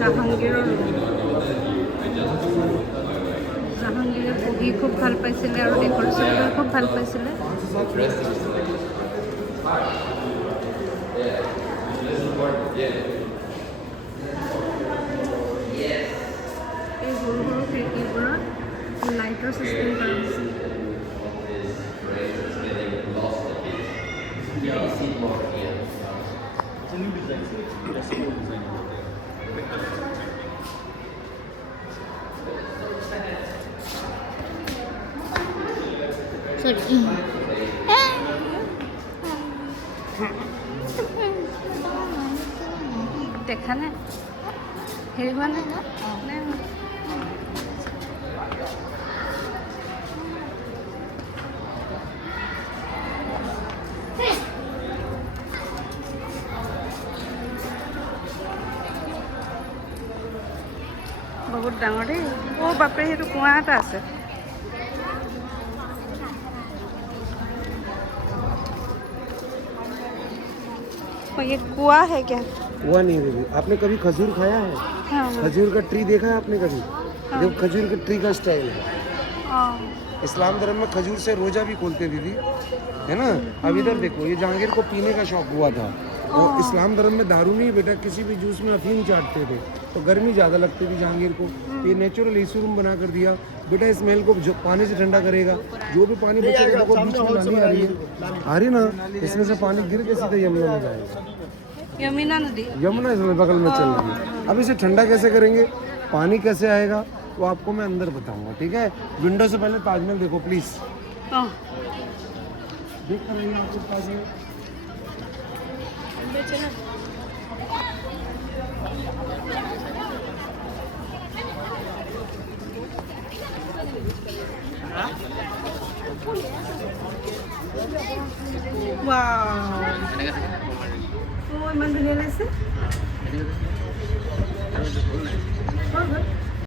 জাহাংগীৰৰ জাহাংগীৰে পঢ়ি খুব ভাল পাইছিলে আৰু ডেকৰেশ্যন কৰি খুব ভাল পাইছিলে। এই সৰু সৰু খিৰিকীবোৰত লাইটৰ চিষ্টেম কৰা হৈছে। দেখা নাই হেৰি হোৱা নাই বহুত ডাঙৰ দেই। অ' বাপৰে, সেইটো কুঁৱা এটা আছে। ये कुआ है क्या? कुआ नहीं है। आपने कभी खजूर खाया है? हाँ। खजूर का ट्री देखा है आपने कभी? हाँ। जब खजूर के ट्री का स्टाइल है। हाँ। इस्लाम धर्म में खजूर से रोजा भी खोलते दीदी, है ना। अब इधर देखो, ये जहांगीर को पीने का शौक हुआ था। वो इस्लाम धर्म में दारू नहीं बेटा, किसी भी जूस में अफीम चाटते थे, तो गर्मी ज़्यादा लगती थी जहांगीर को। ये नेचुरल एसी रूम बना कर दिया बेटा। इस महल को जो पानी से ठंडा करेगा, जो भी पानी बचेगा देखो बीच में नाली आ रही है, आ रही ना, इसमें से पानी गिर के सीधे यमुना में जाएगा। यमुना नदी, यमुना इसमें बगल में चल रही है। अब इसे ठंडा कैसे करेंगे, पानी कैसे आएगा, वो आपको मैं अंदर बताऊंगा, ठीक है। विंडो से पहले ताजमहल देखो प्लीज। देख कर रही आपको ताजमहल। ইমান ধুনীয়া লাগিছে।